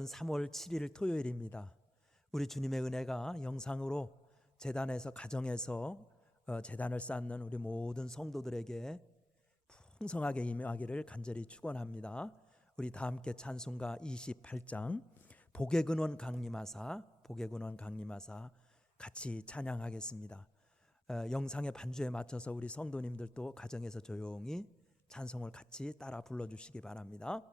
오늘은 3월 7일 토요일입니다. 우리 주님의 은혜가 영상으로 제단에서 가정에서 제단을 쌓는 우리 모든 성도들에게 풍성하게 임하기를 간절히 축원합니다. 우리 다 함께 찬송가 28장 복의 근원 강림하사 같이 찬양하겠습니다. 영상의 반주에 맞춰서 우리 성도님들도 가정에서 조용히 찬송을 같이 따라 불러주시기 바랍니다.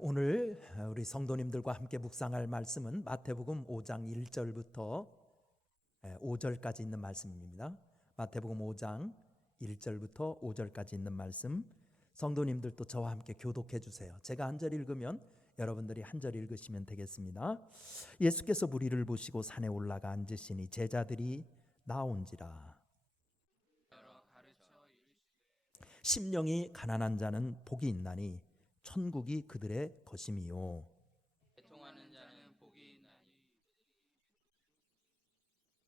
오늘 우리 성도님들과 함께 묵상할 말씀은 마태복음 5장 1절부터 5절까지 있는 말씀입니다. 마태복음 5장 1절부터 5절까지 있는 말씀, 성도님들도 저와 함께 교독해 주세요. 제가 한 절 읽으면 여러분들이 한 절 읽으시면 되겠습니다. 예수께서 무리를 보시고 산에 올라가 앉으시니 제자들이 나온지라. 심령이 가난한 자는 복이 있나니 천국이 그들의 것임이요.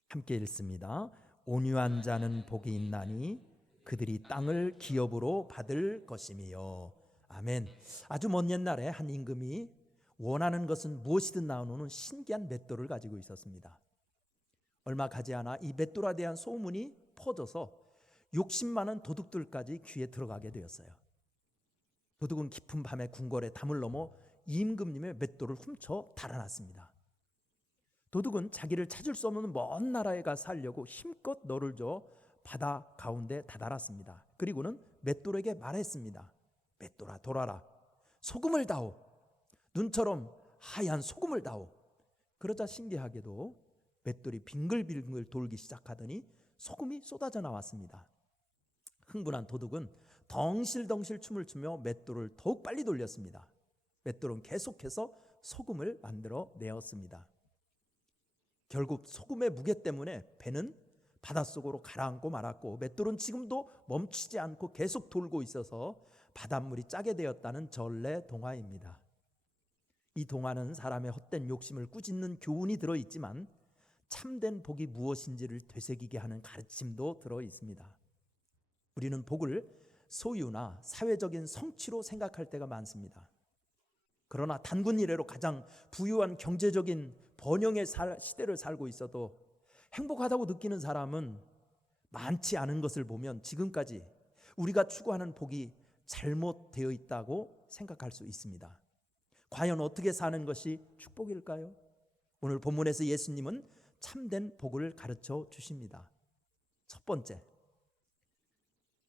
함께 읽습니다. 온유한 자는 복이 있나니 그들이 땅을 기업으로 받을 것임이요. 아멘. 아주 먼 옛날에 한 임금이 원하는 것은 무엇이든 나오는 신기한 맷돌을 가지고 있었습니다. 얼마 가지 않아 이 맷돌에 대한 소문이 퍼져서 욕심 많은 도둑들까지 귀에 들어가게 되었어요. 도둑은 깊은 밤에 궁궐의 담을 넘어 임금님의 맷돌을 훔쳐 달아났습니다. 도둑은 자기를 찾을 수 없는 먼 나라에 가 살려고 힘껏 너를 줘 바다 가운데 다다랐습니다. 그리고는 맷돌에게 말했습니다. 맷돌아 돌아라. 소금을 다오. 눈처럼 하얀 소금을 다오. 그러자 신기하게도 맷돌이 빙글빙글 돌기 시작하더니 소금이 쏟아져 나왔습니다. 흥분한 도둑은 덩실덩실 춤을 추며 맷돌을 더욱 빨리 돌렸습니다. 맷돌은 계속해서 소금을 만들어 내었습니다. 결국 소금의 무게 때문에 배는 바닷속으로 가라앉고 말았고 맷돌은 지금도 멈추지 않고 계속 돌고 있어서 바닷물이 짜게 되었다는 전래 동화입니다. 이 동화는 사람의 헛된 욕심을 꾸짖는 교훈이 들어있지만 참된 복이 무엇인지를 되새기게 하는 가르침도 들어있습니다. 우리는 복을 소유나 사회적인 성취로 생각할 때가 많습니다. 그러나 단군 이래로 가장 부유한 경제적인 번영의 시대를 살고 있어도 행복하다고 느끼는 사람은 많지 않은 것을 보면 지금까지 우리가 추구하는 복이 잘못되어 있다고 생각할 수 있습니다. 과연 어떻게 사는 것이 축복일까요? 오늘 본문에서 예수님은 참된 복을 가르쳐 주십니다. 첫 번째,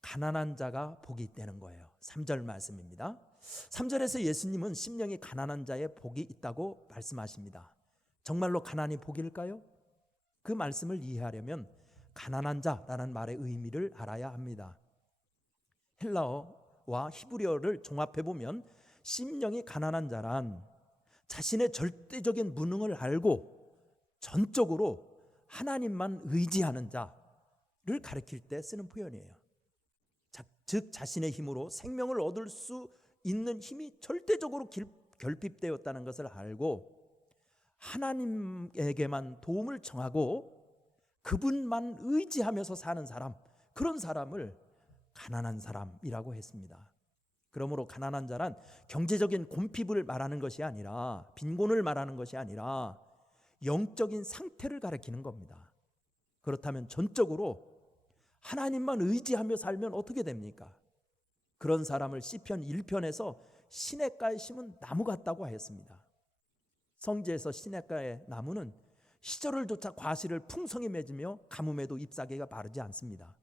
가난한 자가 복이 있다는 거예요. 3절 말씀입니다. 3절에서 예수님은 심령이 가난한 자의 복이 있다고 말씀하십니다. 정말로 가난이 복일까요? 그 말씀을 이해하려면 가난한 자라는 말의 의미를 알아야 합니다. 헬라어와 히브리어를 종합해 보면 심령이 가난한 자란 자신의 절대적인 무능을 알고 전적으로 하나님만 의지하는 자를 가리킬 때 쓰는 표현이에요. 즉 자신의 힘으로 생명을 얻을 수 있는 힘이 절대적으로 결핍되었다는 것을 알고 하나님에게만 도움을 청하고 그분만 의지하면서 사는 사람, 그런 사람을 가난한 사람이라고 했습니다. 그러므로 가난한 자란 경제적인 곰핍을 말하는 것이 아니라, 빈곤을 말하는 것이 아니라 영적인 상태를 가리키는 겁니다. 그렇다면 전적으로 하나님만 의지하며 살면 어떻게 됩니까? 그런 사람을 시편 1편에서 시냇가에 심은 나무 같다고 하였습니다. 성지에서 시냇가의 나무는 시절을 조차 과실을 풍성히 맺으며 가뭄에도 잎사귀가 마르지 않습니다.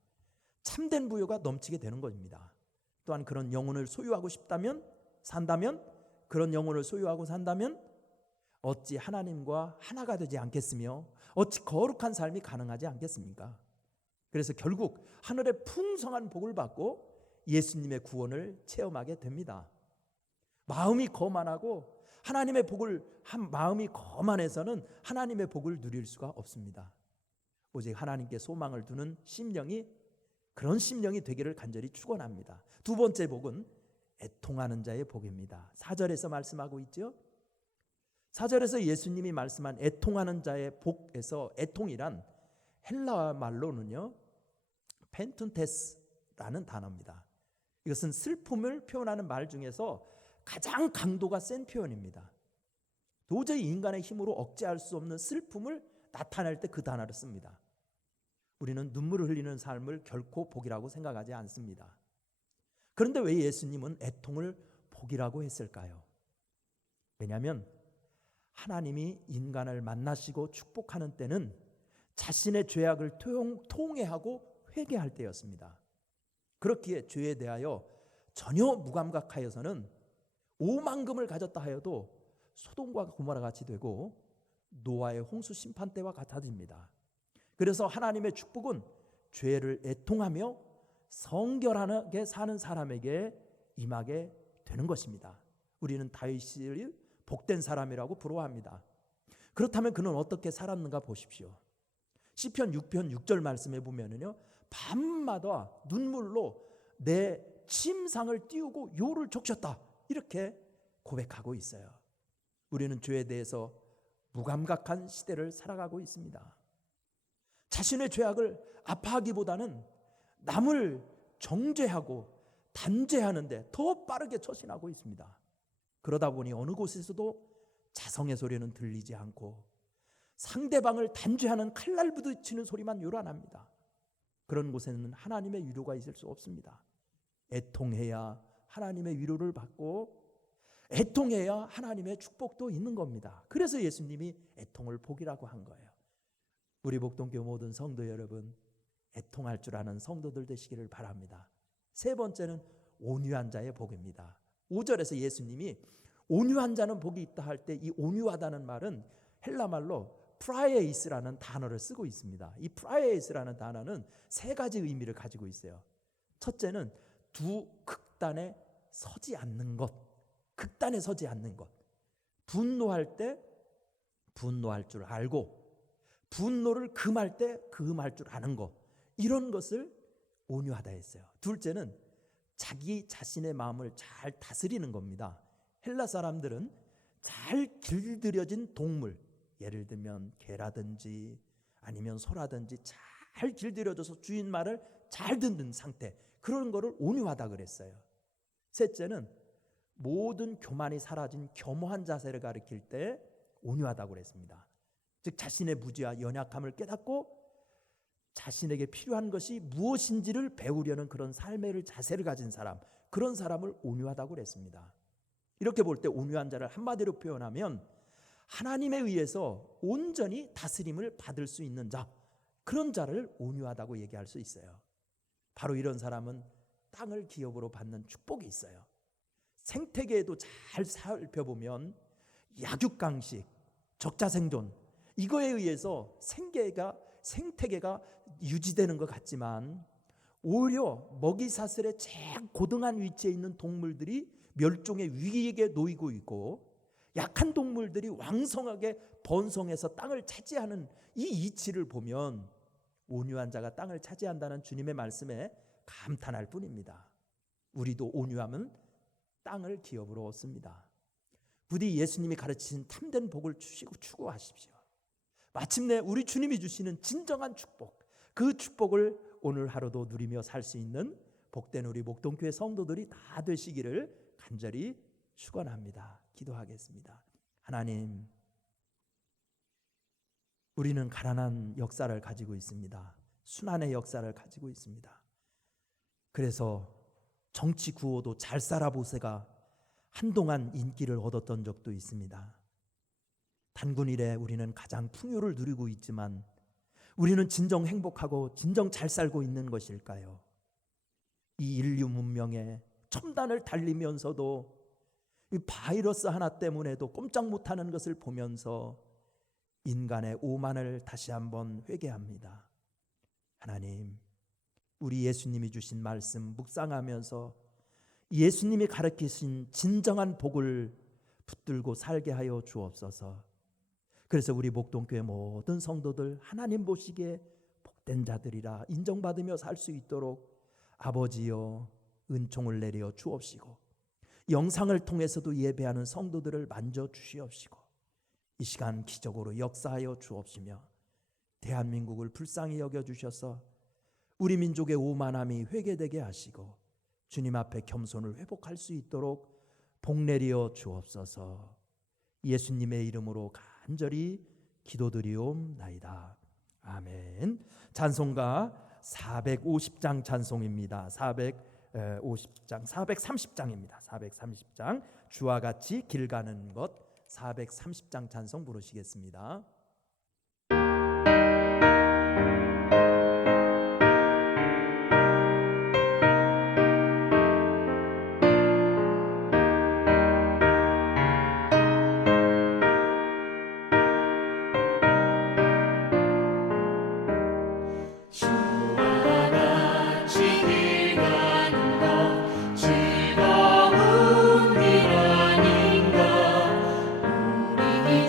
참된 부유가 넘치게 되는 것입니다. 또한 그런 영혼을 소유하고 싶다면, 산다면, 그런 영혼을 소유하고 산다면 어찌 하나님과 하나가 되지 않겠으며 어찌 거룩한 삶이 가능하지 않겠습니까? 그래서 결국 하늘의 풍성한 복을 받고 예수님의 구원을 체험하게 됩니다. 마음이 거만하고 하나님의 복을 마음이 거만해서는 하나님의 복을 누릴 수가 없습니다. 오직 하나님께 소망을 두는 심령이, 그런 심령이 되기를 간절히 축원합니다. 두 번째 복은 애통하는 자의 복입니다. 4절에서 말씀하고 있죠. 4절에서 예수님이 말씀한 애통하는 자의 복에서 애통이란 헬라어 말로는요 펜툰테스라는 단어입니다. 이것은 슬픔을 표현하는 말 중에서 가장 강도가 센 표현입니다. 도저히 인간의 힘으로 억제할 수 없는 슬픔을 나타낼 때 그 단어를 씁니다. 우리는 눈물을 흘리는 삶을 결코 복이라고 생각하지 않습니다. 그런데 왜 예수님은 애통을 복이라고 했을까요? 왜냐하면 하나님이 인간을 만나시고 축복하는 때는 자신의 죄악을 통회하고 회개할 때였습니다. 그렇기에 죄에 대하여 전혀 무감각하여서는 오만금을 가졌다 하여도 소돔과 고모라 같이 되고 노아의 홍수 심판 때와 같아집니다. 그래서 하나님의 축복은 죄를 애통하며 성결하게 사는 사람에게 임하게 되는 것입니다. 우리는 다윗을 복된 사람이라고 부러워합니다. 그렇다면 그는 어떻게 살았는가 보십시오. 시편 6편 6절 말씀에 보면은요, 밤마다 눈물로 내 침상을 띄우고 요를 적셨다, 이렇게 고백하고 있어요. 우리는 죄에 대해서 무감각한 시대를 살아가고 있습니다. 자신의 죄악을 아파하기보다는 남을 정죄하고 단죄하는데 더 빠르게 처신하고 있습니다. 그러다 보니 어느 곳에서도 자성의 소리는 들리지 않고 상대방을 단죄하는 칼날 부딪히는 소리만 요란합니다. 그런 곳에는 하나님의 위로가 있을 수 없습니다. 애통해야 하나님의 위로를 받고 애통해야 하나님의 축복도 있는 겁니다. 그래서 예수님이 애통을 복이라고 한 거예요. 우리 복동교 모든 성도 여러분, 애통할 줄 아는 성도들 되시기를 바랍니다. 세 번째는 온유한 자의 복입니다. 5절에서 예수님이 온유한 자는 복이 있다 할 때 이 온유하다는 말은 헬라 말로 프라이에이스라는 단어를 쓰고 있습니다. 이 프라이에이스라는 단어는 세 가지 의미를 가지고 있어요. 첫째는 두 극단에 서지 않는 것, 극단에 서지 않는 것. 분노할 때 분노할 줄 알고 분노를 금할 때 금할 줄 아는 것, 이런 것을 온유하다 했어요. 둘째는 자기 자신의 마음을 잘 다스리는 겁니다. 헬라 사람들은 잘 길들여진 동물, 예를 들면 개라든지 아니면 소라든지 잘 길들여져서 주인 말을 잘 듣는 상태, 그런 거를 온유하다 그랬어요. 셋째는 모든 교만이 사라진 겸허한 자세를 가리킬 때 온유하다고 그랬습니다. 즉 자신의 무지와 연약함을 깨닫고 자신에게 필요한 것이 무엇인지를 배우려는 그런 삶의 자세를 가진 사람, 그런 사람을 온유하다고 그랬습니다. 이렇게 볼 때 온유한 자를 한마디로 표현하면 하나님에 의해서 온전히 다스림을 받을 수 있는 자, 그런 자를 온유하다고 얘기할 수 있어요. 바로 이런 사람은 땅을 기업으로 받는 축복이 있어요. 생태계에도 잘 살펴보면 약육강식, 적자생존, 이거에 의해서 생태계가 유지되는 것 같지만 오히려 먹이사슬의 제일 고등한 위치에 있는 동물들이 멸종의 위기에 놓이고 있고, 약한 동물들이 왕성하게 번성해서 땅을 차지하는 이 이치를 보면 온유한 자가 땅을 차지한다는 주님의 말씀에 감탄할 뿐입니다. 우리도 온유함은 땅을 기업으로 얻습니다. 부디 예수님이 가르치신 참된 복을 추구하십시오. 마침내 우리 주님이 주시는 진정한 축복, 그 축복을 오늘 하루도 누리며 살 수 있는 복된 우리 목동교회 성도들이 다 되시기를 간절히 축원합니다. 기도하겠습니다. 하나님, 우리는 가난한 역사를 가지고 있습니다. 순환의 역사를 가지고 있습니다. 그래서 정치 구호도 잘 살아보세가 한동안 인기를 얻었던 적도 있습니다. 단군 이래 우리는 가장 풍요를 누리고 있지만 우리는 진정 행복하고 진정 잘 살고 있는 것일까요? 이 인류 문명의 첨단을 달리면서도 이 바이러스 하나 때문에도 꼼짝 못하는 것을 보면서 인간의 오만을 다시 한번 회개합니다. 하나님, 우리 예수님이 주신 말씀 묵상하면서 예수님이 가르치신 진정한 복을 붙들고 살게 하여 주옵소서. 그래서 우리 목동교회 모든 성도들 하나님 보시기에 복된 자들이라 인정받으며 살 수 있도록 아버지여 은총을 내려 주옵시고, 영상을 통해서도 예배하는 성도들을 만져 주시옵시고, 이 시간 기적으로 역사하여 주옵시며 대한민국을 불쌍히 여겨주셔서 우리 민족의 오만함이 회개되게 하시고 주님 앞에 겸손을 회복할 수 있도록 복 내려 주옵소서. 예수님의 이름으로 간절히 기도드리옵나이다. 아멘. 찬송가 450장 찬송입니다. 430장입니다. 430장 주와 같이 길 가는 것, 430장 찬송 부르시겠습니다.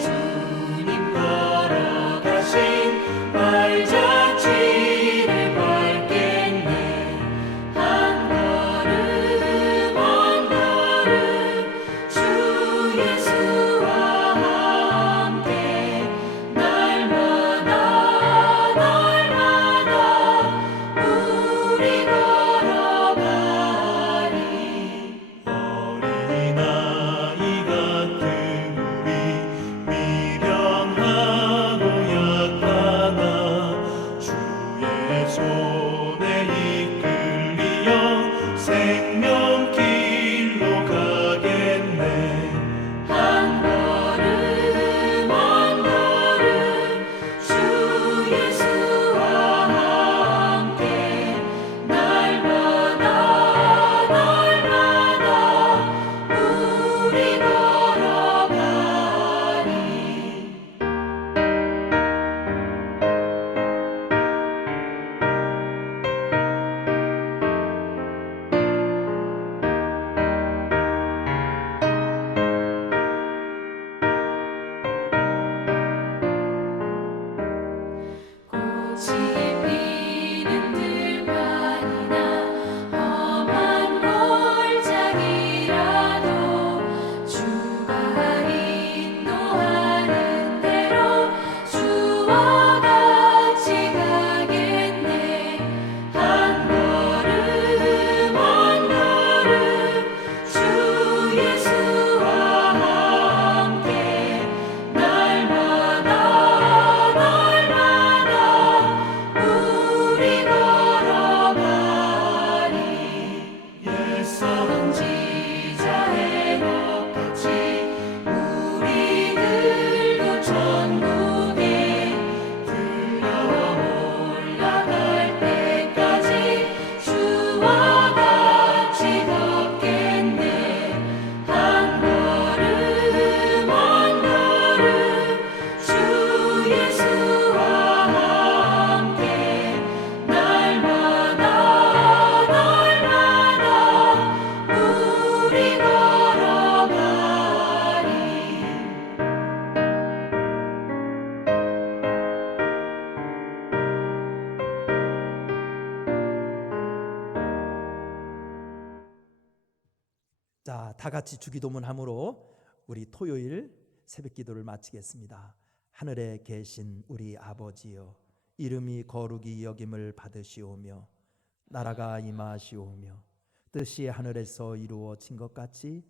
주님과 다 같이 주기도문함으로 우리 토요일 새벽기도를 마치겠습니다. 하늘에 계신 우리 아버지여, 이름이 거룩히 여김을 받으시오며 나라가 임하시오며 뜻이 하늘에서 이루어진 것 같이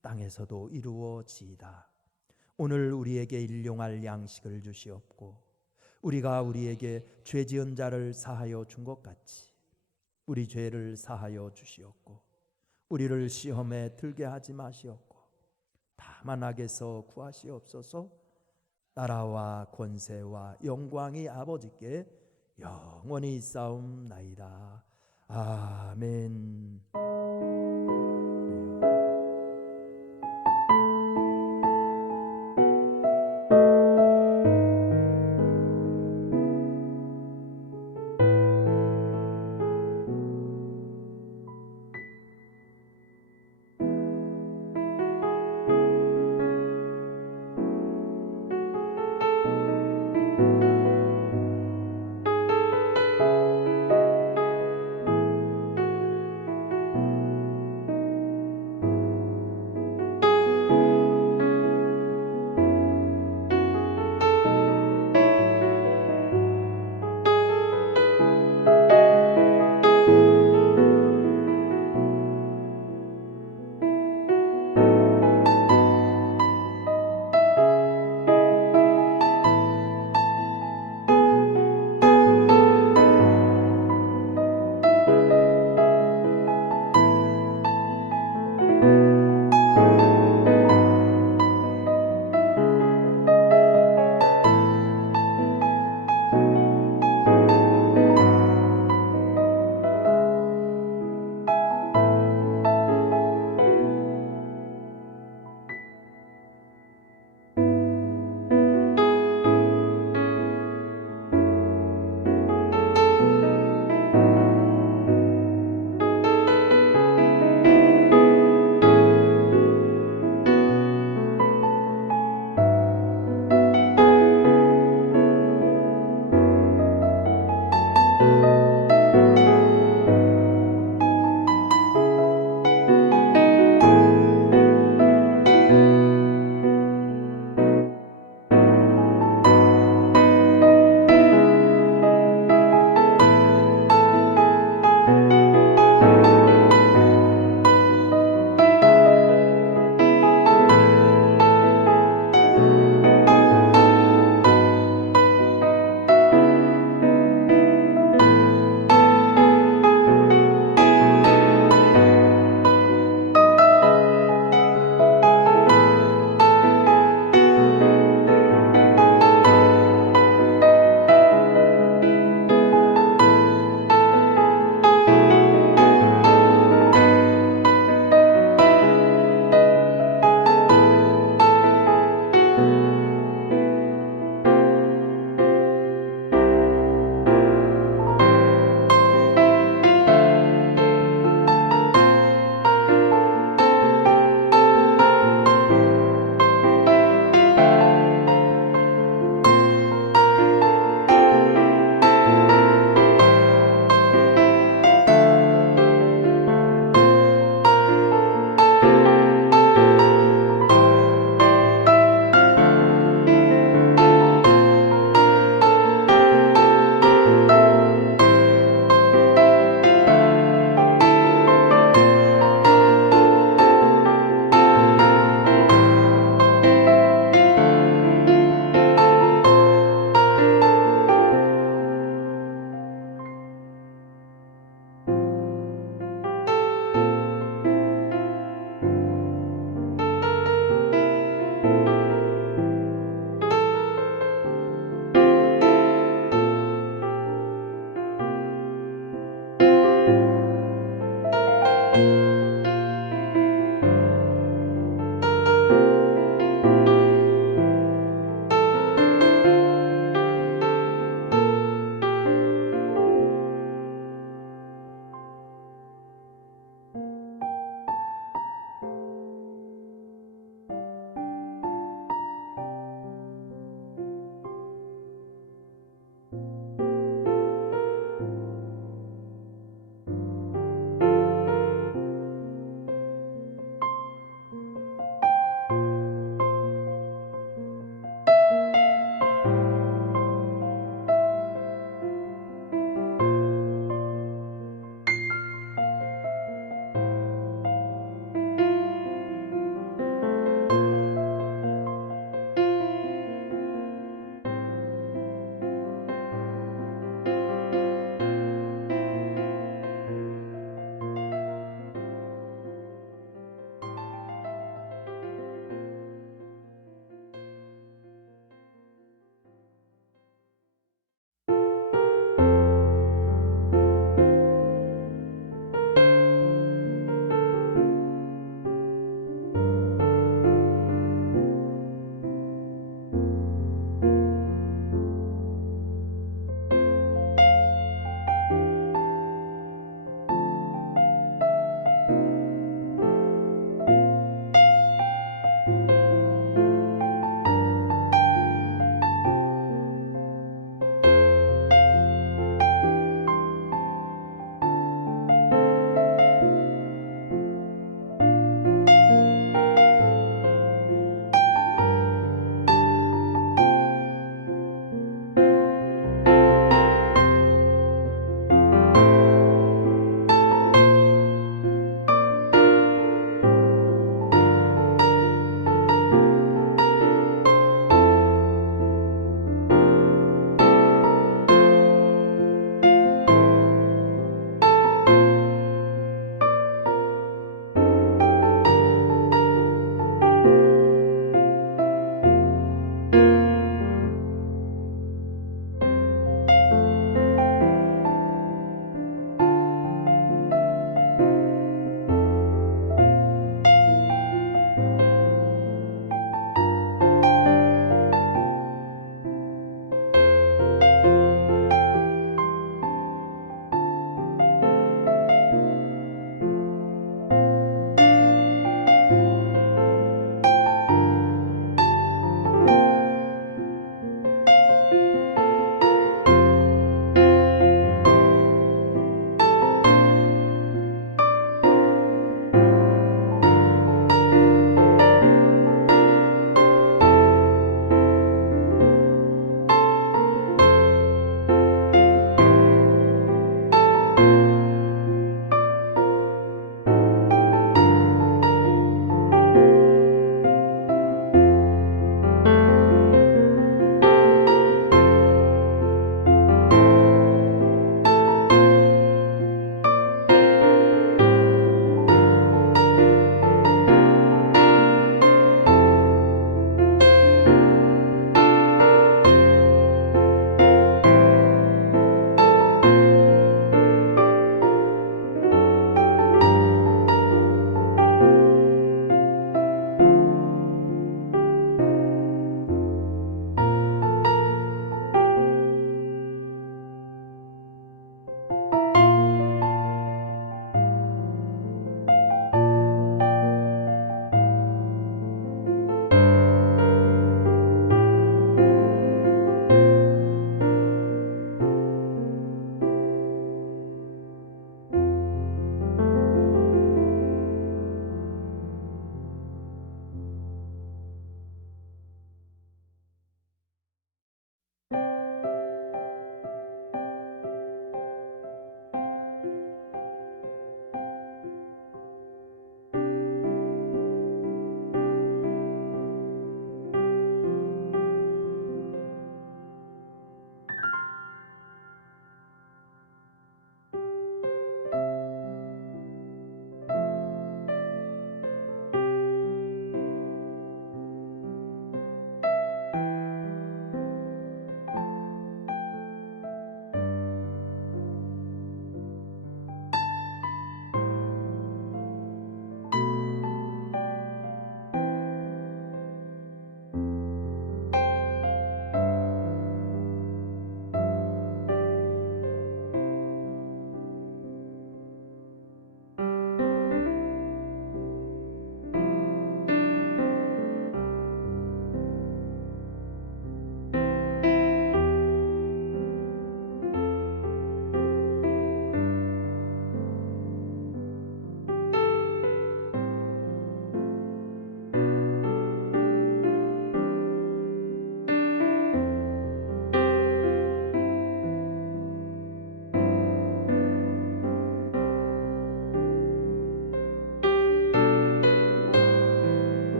땅에서도 이루어지이다. 오늘 우리에게 일용할 양식을 주시옵고 우리가 우리에게 죄 지은 자를 사하여 준 것 같이 우리 죄를 사하여 주시옵고 우리를 시험에 들게 하지 마시옵고 다만 악에서 구하시옵소서. 나라와 권세와 영광이 아버지께 영원히 있사옵나이다. 아멘.